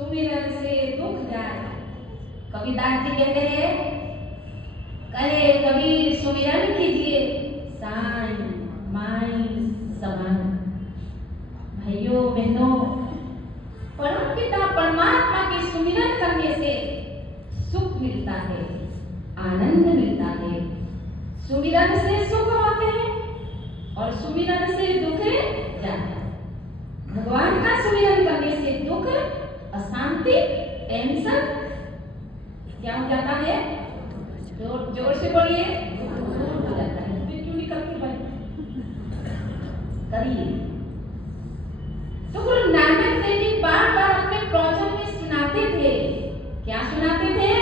सुमिरन से दुख जाए। कबीरदास जी कहते हैं, कहे कबीर सुमिरन कीजिए साईं माई समान। भाइयों बहनों, परम पिता परमात्मा के सुमिरन करने से सुख मिलता है, आनंद मिलता है। सुमिरन से सुख होते हैं और सुमिरन से दुख जाता है। भगवान का सुमिरन करने से दुख, अशांति, टेंशन क्या हो जाता है? जोर से बोलिए, दूर हो जाता है। फिर क्यों निकलते भाई? करिए। तो गुरु नानक देव जी बार बार अपने प्रवचन में सुनाते थे। क्या सुनाते थे?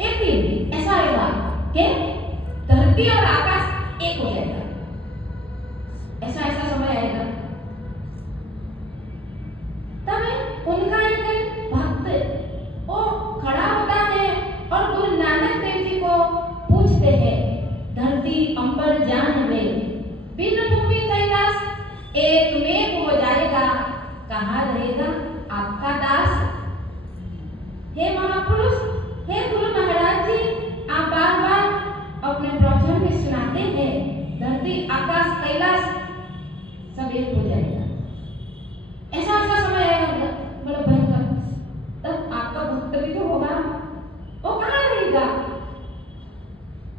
एक दिन ऐसा आएगा कि धरती और आकाश एक हो जाएगा। ऐसा ऐसा समय आएगा। तब उनका एक भक्त वो खड़ा होता है और गुरु नानक देव जी को पूछते हैं, धरती अंबर जान में बिन भूमि कैलाश एक में हो जाएगा, कहाँ रहेगा आपका दास? हे महापुरुष, हे गुरु महाराज जी, आप बार बार अपने प्रवचन में सुनाते हैं धरती आकाश कैलाश सब एक हो जाएगा। ऐसा ऐसा समय आएगा बड़ा भयंकर, तब आपका भक्त भी तो होगा, वो कहाँ रहेगा?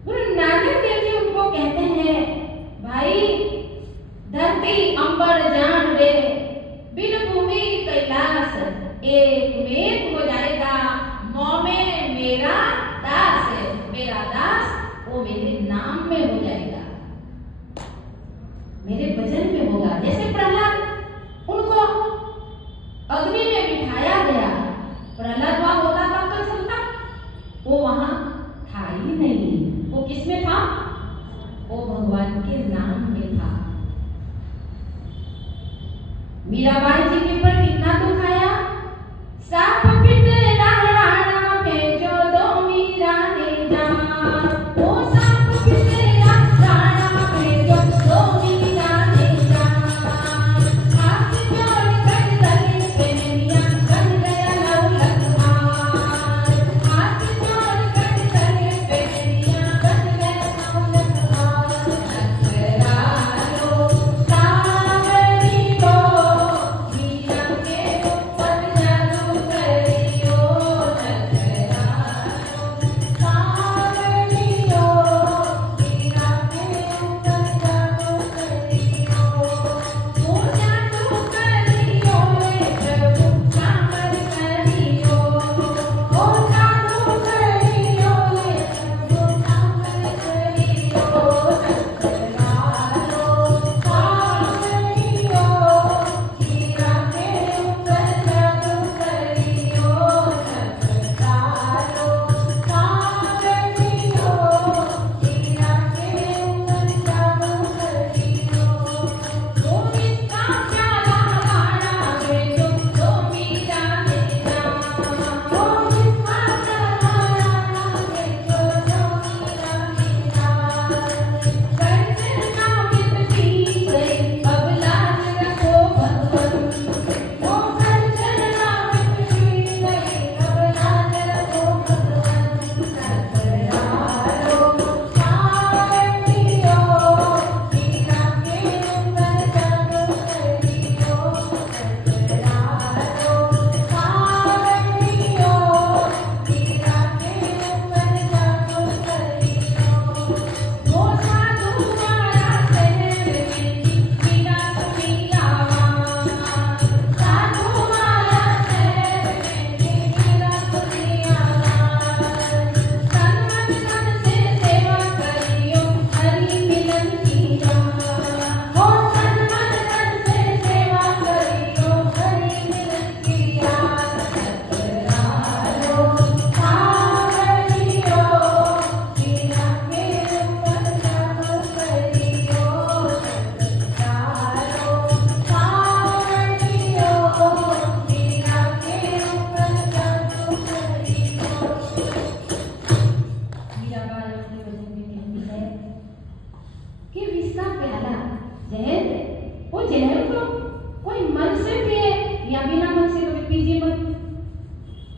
गुरु नानक देव जी उनको कहते हैं, भाई धरती अंबर जान वे बिन भूमि कैलाश एक में हो जाएगा, मौ में मेरा दास है, मेरा दास वो मेरे नाम में हो जाएगा, मेरे भजन में होगा। जैसे प्रहलाद, उनको अग्नि में बिठाया गया, प्रहलाद वहां होता तब तो चलता, वो वहां था ही नहीं। वो किस में था? वो भगवान के नाम में था। मीराबाई जी के ऊपर कितना दुख आया। साप पिट राणा भेजो दो मीरा ने जान, ओ साप पिट राणा भेजो दो मीरा ने जान। हाथ जोड़ कर गले पे मियां बन गया लव लखवार, हाथ जोड़ कर गले पे मियां बन गया लव लखवार। टकरालो सावरी को मीरा के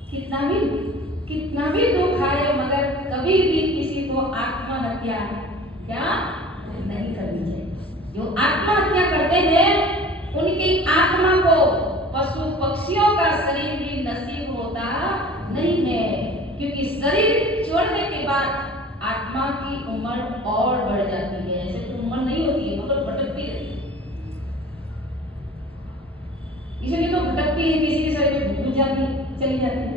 कितना भी दुख आए मगर कभी भी किसी को आत्महत्या क्या नहीं करनी चाहिए। जो आत्महत्या करते हैं उनकी आत्मा को पशु पक्षियों का शरीर भी नसीब होता नहीं है, क्योंकि शरीर छोड़ने के बाद आत्मा की उम्र और बढ़ जाती है। ऐसे तो उम्र नहीं होती है मगर भटकती रहती है, इसलिए तो भटकती है, किसी के शरीर में घुस जाती चली जाती है।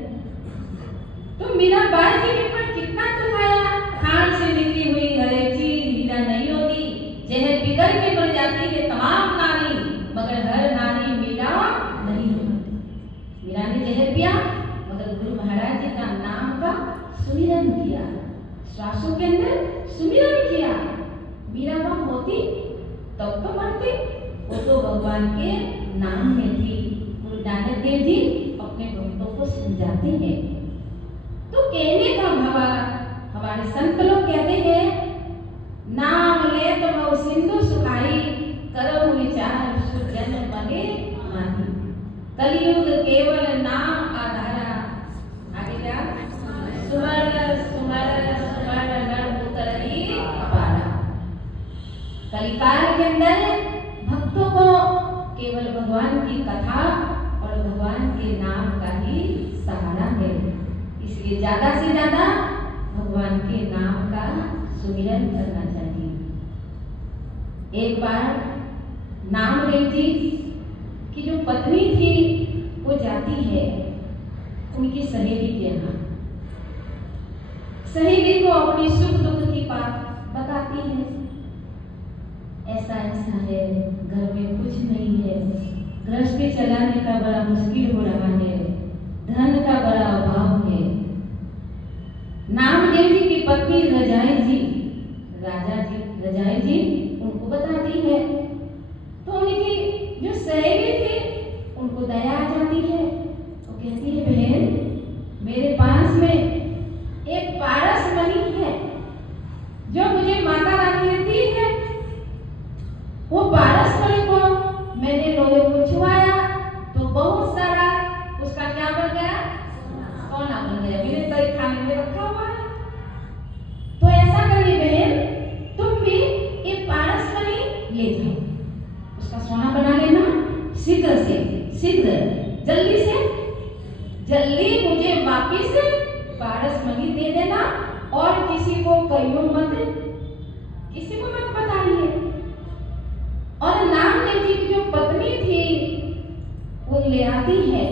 तो मीराबाई जी के ऊपर कितना दुख आया। खान से निकली हुई हर एक चीज मीरा नहीं होती, जहर बिगड़ के बढ़ जाती है तमाम नारी, मगर हर नारी मीरा नहीं होती। मीरा ने जहर पिया मगर गुरु महाराज जी का नाम का सुमिरन किया, श्वासों के अंदर सुमिरन किया। मीरा वहां होती तब तो मरती, वो तो भगवान के नाम में थी। गुरु नानक देव जी अपने भक्तों को समझाते हैं। तो कहने का भाव हमारे संत लोग कहते हैं, नाम ले तो बहु सिंधु सुखाई, करो विचार सुजन बने माही। कलयुग केवल नाम आधारा, आगे क्या सुमर सुमर सुमर नर उतरई अपारा। कलिकाल के अंदर भक्तों को केवल भगवान की कथा और भगवान के नाम का ही सहारा है, इसलिए ज्यादा से ज्यादा भगवान के नाम का सुमिरन करना चाहिए। एक बार नामदेव जी की जो पत्नी थी वो जाती है उनकी सहेली के यहाँ, सहेली को अपनी सुख दुख की बात बताती है। ऐसा ऐसा है, घर में कुछ नहीं है, गृहस्थी चलाने का बड़ा मुश्किल हो रहा है, धन का बड़ा अभाव है। नामदेव जी की पत्नी रजाई जी उनको बताती है, तो उनकी जो सहेली थी उनको दया आ जाती है। तो कहती है, बहन मेरे पास में एक पारस मणि है जो मुझे माता रानी ने दी है। वो पारस मणि को मैंने लोहे को छुआया तो बहुत सारा उसका क्या बन गया, सोना बन गया, मेरे दही खाने में रखा हुआ है। तो ऐसा करिए बहन, तुम भी एक पारस मणि ले जाओ, उसका सोना बना लेना, शीघ्र से शीघ्र जल्दी मुझे वापिस पारस मणि दे देना, और किसी को कहियो मत, किसी को मत बताइए। और नामदेव जी की जो पत्नी थी वो ले आती है,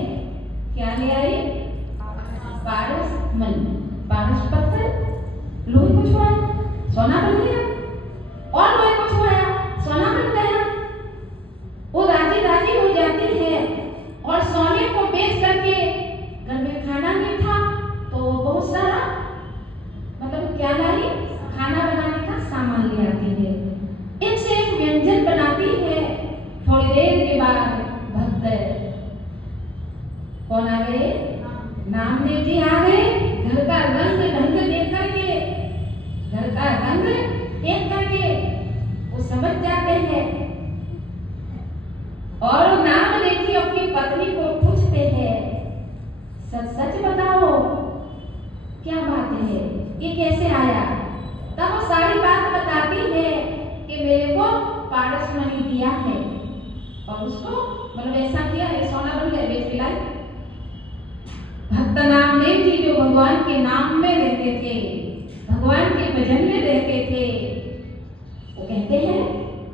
क्या ले आई, पारस मणि, पारस पत्थर, लोहे को छुआया सोना बन गया, और लोहे को छुआया सोना बन गया। वो राजी हो जाती है, और सोने को बेच करके घर में खाना नहीं था तो बहुत सारा मतलब क्या लाई, खाना बनाने का सामान ले आती है, एक से एक व्यंजन बनाती है। थोड़ी देर के बाद भक्त कौन आ गए, नामदेव जी आ गए। घर का रंग ढंग देख करके, घर का रंग देख करके वो समझ जाते हैं, और नामदेव जी अपनी पत्नी को पूछते हैं, सच बताओ क्या बात है, ये कैसे आया। तब वो सारी बात बताती है कि मेरे को पारस मणि दिया है, और उसको मतलब ऐसा किया है, सोना बन गया, बेच के लाई। भक्त नामदेव जी जो भगवान के नाम में रहते थे, भगवान के भजन में रहते थे, वो कहते हैं,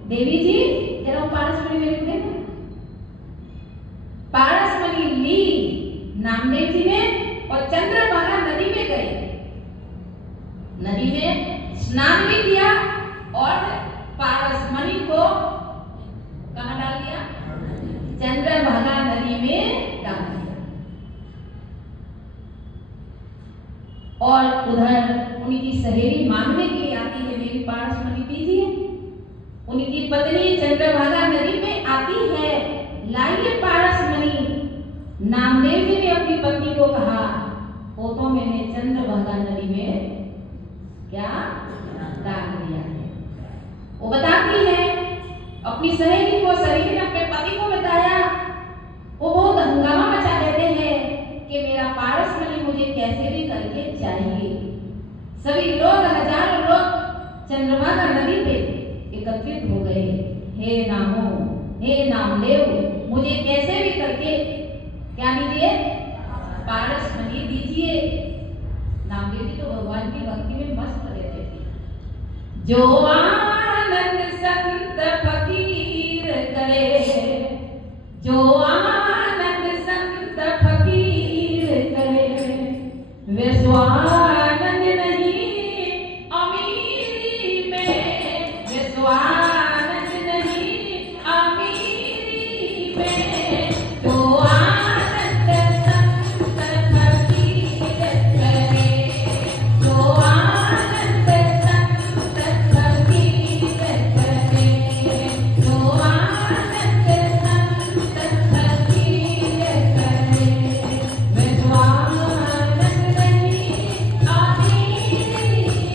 देवी जी जरा पारस मणि मेरे को देना। पारस मणि ली नामदेव जी ने, और चंद्रभागा नदी में गए, नदी में स्नान भी किया, और पारस मणि को कहाँ डाल दिया, चंद्रभागा नदी में डाल दिया। और उधर उनकी सहेली मांगने के लिए आती है, मेरी पारस मणि दीजिए। उनकी पत्नी चंद्रभागा नदी में आती है, लाइए पारस मणि। नामदेव जी ने अपनी पत्नी को कहा, वो तो मैंने चंद्रभागा नदी में क्या डाल दिया है। वो बताती है अपनी सहेली को, सहेली ने अपने पति को बताया, वो बहुत हंगामा मचा देते हैं कि मेरा पारसमणि मुझे कैसे भी करके चाहिए। सभी लोग, हजारों लोग चंद्रभागा नदी पे एकत्रित हो गए। हे नामो, हे नामदेव, मुझे कैसे भी करके क्या दीजिए? पारसमणि दीजिए। नामदेव जी तो भगवान की भक्ति में मस्त रहते थे। जो आनंद संत फकीर करे, जो आनंद संत फकीर करे, वे स्वानंद नहीं अमीरी में, वे स्वानंद नहीं अमीरी में। जो आनंद संत फकीर करे, जो आनंद संत फकीर करे, जो आनंद संत फकीर करे, वे स्वानंद नहीं अमीरी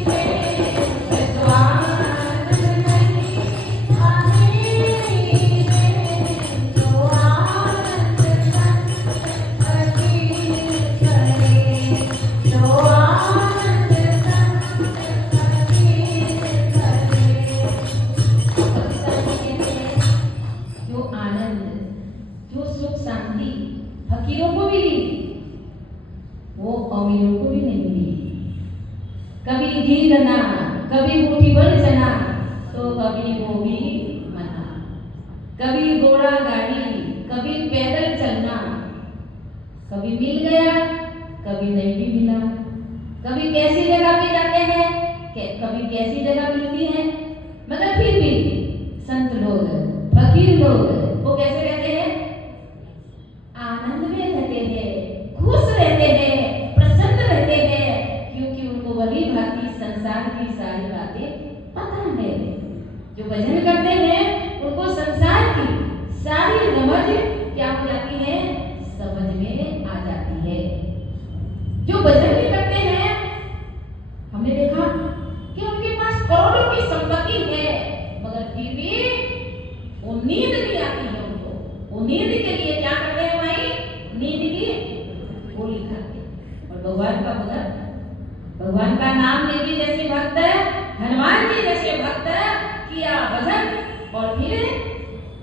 में, वे स्वानंद नहीं अमीरी में। जो आनंद संत फकीर करे, जो आनंद संत फकीर करे। जो आनंद, जो सुख शांति फकीरों को मिली, वो अमीरों को भी नहीं मिली। कभी घी रना, कभी मुट्ठी भर चना, तो कभी वो भी मना। कभी घोड़ा गाड़ी, कभी पैदल चलना, कभी मिल गया, कभी नहीं भी मिला। कभी कैसी जगह पे जाते हैं, कभी कैसी जगह मिलती है, मगर फिर भी संत लोग, फकीर लोग वो कैसे रहते हैं? आनंद में रहते हैं, खुश रहते हैं, प्रसन्न रहते हैं, क्योंकि उनको भली भांति संसार की सारी बातें पता है। जो भजन करते हैं उनको संसार की सारी रमज क्या हो जाती है? समझ में आ जाती है। जो भजन भी करते हैं, हमने देखा कि उनके पास करोड़ों की संपत्ति है, मगर फिर भी वो नींद नहीं आती है उनको। वो नींद के लिए क्या करते हैं भाई? नींद की गोली खाते। और भगवान का भगत, भगवान का नाम लेके जैसे भक्त है, हनुमान जी जैसे भक्त किया भजन, और फिर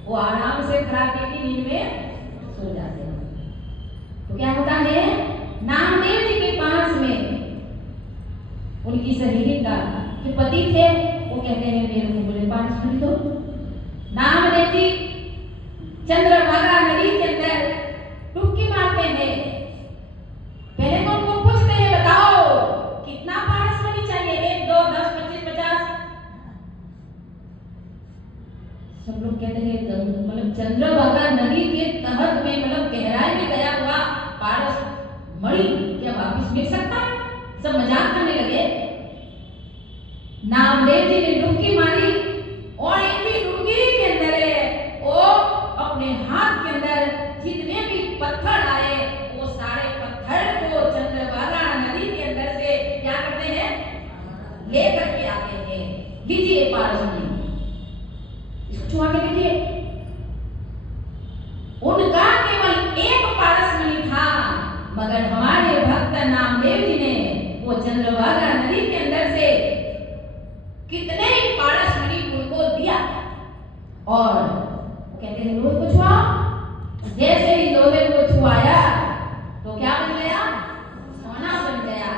वो आराम से खराटे की नींद में सो जाते हैं। तो क्या होता है? नामदेव जी के पास में उनकी सहेली का जो पति थे, वो कहते हैं मेरे को बोले पारसमणि दो। नामदेव जी चंद्रभागा नदी के अंदर डुबकी मारते हैं। पहले तो उनको पूछते हैं, बताओ कितना पारसमणि चाहिए? 1, 2, 10, 25, 50। सब लोग कहते हैं मतलब चंद्रभागा नदी के तहत में, मतलब गहराई में गया हुआ पारसमणि क्या वापिस मिल सकता है? सब मजाक करने लगे। नामदेव जी ने डुबकी मारी, और इतनी डुबकी के अंदर वो अपने हाथ के अंदर जितने भी पत्थर आए, वो सारे पत्थर को चंद्रभागा नदी के अंदर से क्या करते हैं? लेकर के आते हैं। लीजिए पारसमणि, इसको छुआ के देखिए। उनका केवल एक पारसमणि था, मगर हमारे भक्त नामदेव जी ने वो चंद्रभागा नदी के अंदर से कितने ही पारसमणि उनको दिया। और वो कहते हैं लोहे को छुआओ। जैसे ही लोहे को छुआया तो क्या बन गया? सोना बन गया।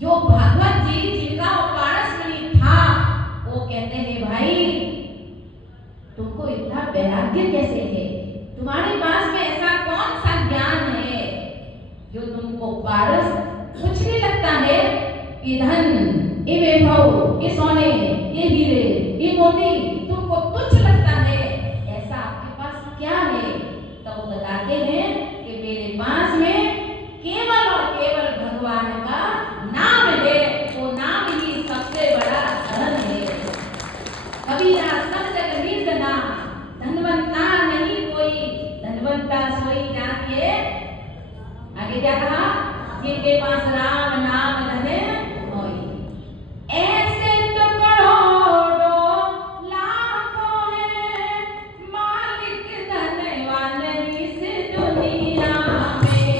जो भागवत जी जिनका वो पारसमणि था, वो कहते हैं भाई तुमको इतना वैराग्य कैसे है? तुम्हारे पास में ऐसा कौन सा ज्ञान है जो तुमको पारस कुछ नहीं लगता है? ये धन, ये वैभव, ये सोने, ये हीरे, ये मोती तुमको तुच्छ लगता है, ऐसा आपके पास क्या है? तो वो बताते हैं कि मेरे पास में केवल और केवल भगवान का नाम है। वो नाम ही सबसे बड़ा धन है। कबीरा सब जग निर्धना, धनवंता नहीं कोई, धनवंता सोई जाके। आगे क्या कहा? जिनके पास राम नाम धने होई। ऐसे तो करोड़ों लाखों हैं, मालिक धनवान इस दुनिया में।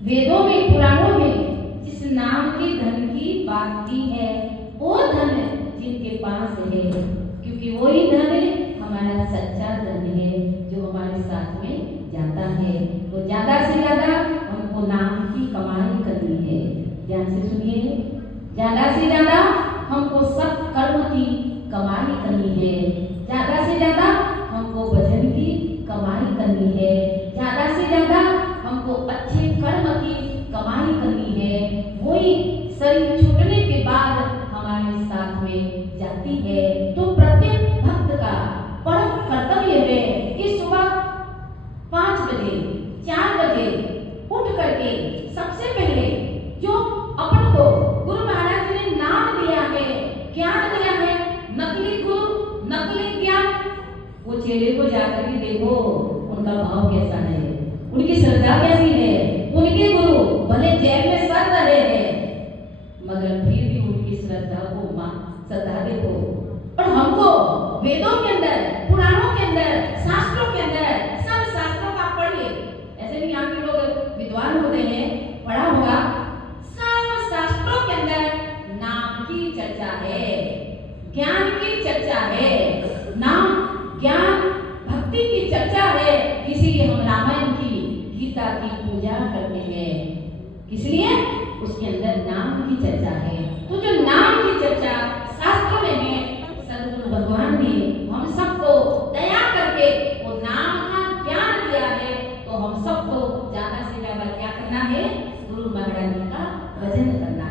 वेदों में, पुराणों में जिस नाम के धन की बात की है, वो धन जिनके पास है, क्योंकि वही धन हमारा सच्चा धन है जो हमारे साथ में जाता है। तो ज्यादा से ज्यादा हमको नाम की कमाई करनी है। ध्यान से सुनिए, ज्यादा से ज्यादा हमको सब कर्म की कमाई करनी है। ज्यादा से ज्यादा हमको भजन की कमाई करनी है। ज्यादा से ज्यादा हमको अच्छे कर्म की कमाई करनी है। वही शरीर छूटने के बाद हमारे साथ में जाती है। तो प्रत्येक भक्त का परम कर्तव्य है कि सुबह 5 बजे 4 बजे उठ करके सबसे पहले जो अपन को गुरु महाराज जी ने नाम दिया है, ज्ञान दिया है, नकली गुरु नकली ज्ञान, वो चेले को जाकर के देखो उनका भाव कैसा है, उनकी श्रद्धा कैसी है। उनके गुरु भले जेल में सड़ रहे हैं मगर फिर भी उनकी श्रद्धा को सदा देखो। और हमको वेदों के अंदर, पुराणों के अंदर, शास्त्रों के अंदर, सब शास्त्रों का पढ़िए। ऐसे नहीं यहाँ के लोग विद्वान होते हैं, पढ़ा होगा, सब शास्त्रों के अंदर नाम की चर्चा है, ज्ञान की चर्चा है, नाम ज्ञान भक्ति की चर्चा है। इसीलिए हम रामायण की, गीता की पूजा करते हैं, इसलिए उसके अंदर नाम की चर्चा है। तो जो नाम की चर्चा शास्त्रों में है, सदगुरु भगवान ने हम सबको दया करके वो नाम का ज्ञान दिया है। तो हम सबको ज्यादा से ज्यादा क्या करना है? गुरु महाराज जी का भजन करना